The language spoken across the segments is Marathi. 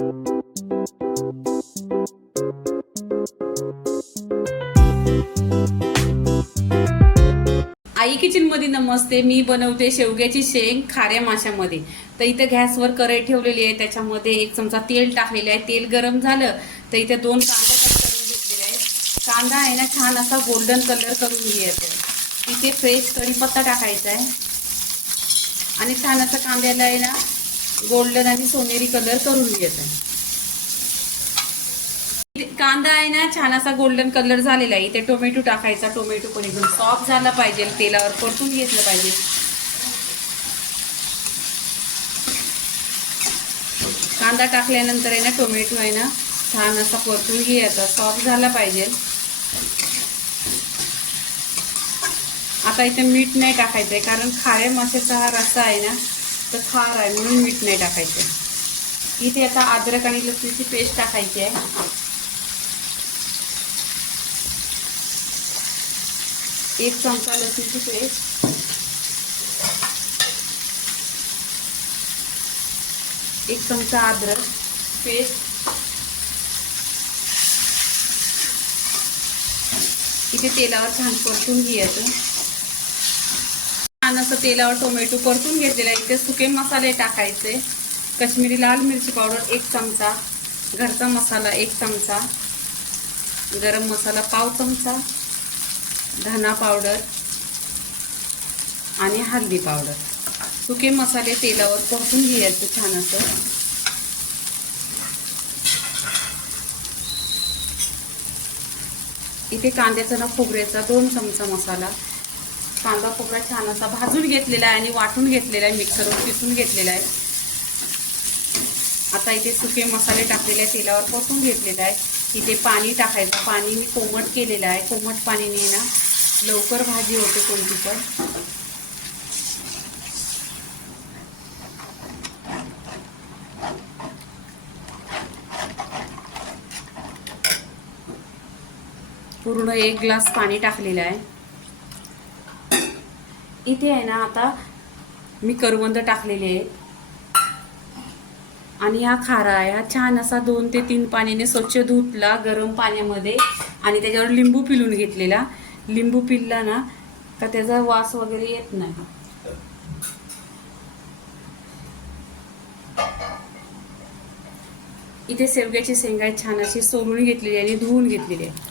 आई किचन मध्ये नमस्ते। मी बनवते शेवग्याची शेंग खाऱ्या माशामध्ये। तर इथे गॅसवर कढई ठेवलेली आहे, त्याच्यामध्ये 1 चमचा तेल टाकलेले आहे। तेल गरम झालं तर इथे 2 कांदा कट करून घेतलेले आहे। कांदा आहे ना छान असा गोल्डन कलर करून घ्यायचा। इथे फ्रेश कढीपत्ता टाकायचा आहे आणि छान असं कांद्याला आहे ना गोल्डन आणि सोनेरी कलर करून घ्यायचा आहे। कांदा आहे ना छान असा गोल्डन कलर झालेला आहे। इथे टोमॅटो टाकायचा। टोमॅटो पण एकदम सॉफ्ट झाला पाहिजे, तेलावर परतून घेतलं पाहिजे। कांदा टाकल्यानंतर आहे ना टोमॅटो आहे ना छान असा परतून घ्यायचा, सॉफ्ट झाला पाहिजे। आता इथे मीठ नाही टाकायचंय, कारण खाऱ्या माशाचा हा रस्सा आहे ना तर खार आहे म्हणून मीठ नाही टाकायचं। इथे आता अद्रक आणि लसूणची पेस्ट टाकायची आहे। 1 चमचा लसूणची पेस्ट, 1 चमचा अद्रक पेस्ट, इथे तेलावर छान परतून घ्यायचं। छान असं तेलावर टोमॅटो परतून घेतलेला आहे। इथे सुके मसाले टाकायचे। काश्मीरी लाल मिरची पावडर 1 चमचा, घरचा मसाला 1 चमचा, गरम मसाला पाव चमचा, धना पावडर आणि हळदी पावडर। सुके मसाले तेलावर परतून घ्यायचे छान असं। इथे कांद्याचा ना खोबऱ्याचा 2 चमचा मसाला। कांदा खोबरा छान असा भाजून घेतलेला आहे आणि वाटून घेतलेला आहे, मिक्सरवर पिसून घेतलेला आहे। आता इथे सुके मसाले टाकलेले आहे, तेलावर परतून घेतलेला आहे। इथे पाणी टाकायचं। पाणी मी कोमट केलेलं आहे। कोमट पाणीने ना लवकर भाजी होते कोणती पण। पूर्ण 1 ग्लास पाणी टाकलेलं आहे। इथे आहे ना आता मी करवंद टाकलेले आहे आणि हा खारा आहे। हा छान असा 2 ते 3 पाण्याने स्वच्छ धुतला गरम पाण्यामध्ये आणि त्याच्यावर लिंबू पिळून घेतलेला। लिंबू पिळला ना तर त्याचा वास वगैरे येत नाही। इथे शेवग्याची शेंगा छान अशी सोलून घेतलेली आणि धुवून घेतलेली आहे।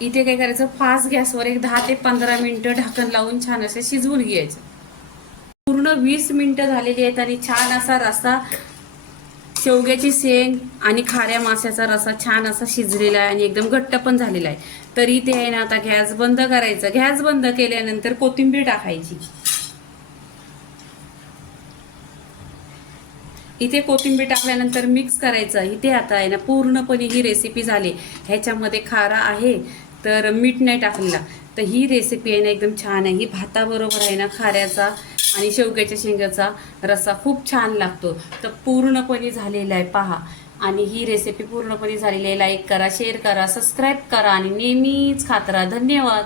इथे काय करायचं, फास्ट गॅसवर एक 10 ते 15 मिनिटं ढाकण लावून छान असे शिजवून घ्यायचं। पूर्ण 20 मिनिटं झालेली आहेत आणि छान असा रस्सा, शेवग्याची शेंग आणि खाऱ्या माशाचा रस्सा छान असा शिजलेला आहे आणि एकदम घट्ट पण झालेला आहे। तरी ते आहे ना आता गॅस बंद करायचा। गॅस बंद केल्यानंतर कोथिंबीर टाकायची। इथे कोथिंबीर टाकल्यानंतर मिक्स करायचं। इथे आता आहे ना पूर्णपणे ही रेसिपी झाली। ह्याच्यामध्ये खारा आहे तर मीठ नाही टाकलेला, तर ही रेसिपी आहे ना एकदम छान आहे। ही भाताबरोबर आहे ना खाऱ्याचा आणि शेवग्याच्या शेंगाचा रस्सा खूप छान लागतो। तर पूर्णपणे झालेला आहे पहा, आणि ही रेसिपी पूर्णपणे झालेली आहे। लाईक करा, शेअर करा, सबस्क्राईब करा आणि नेहमीच खात राहा। धन्यवाद।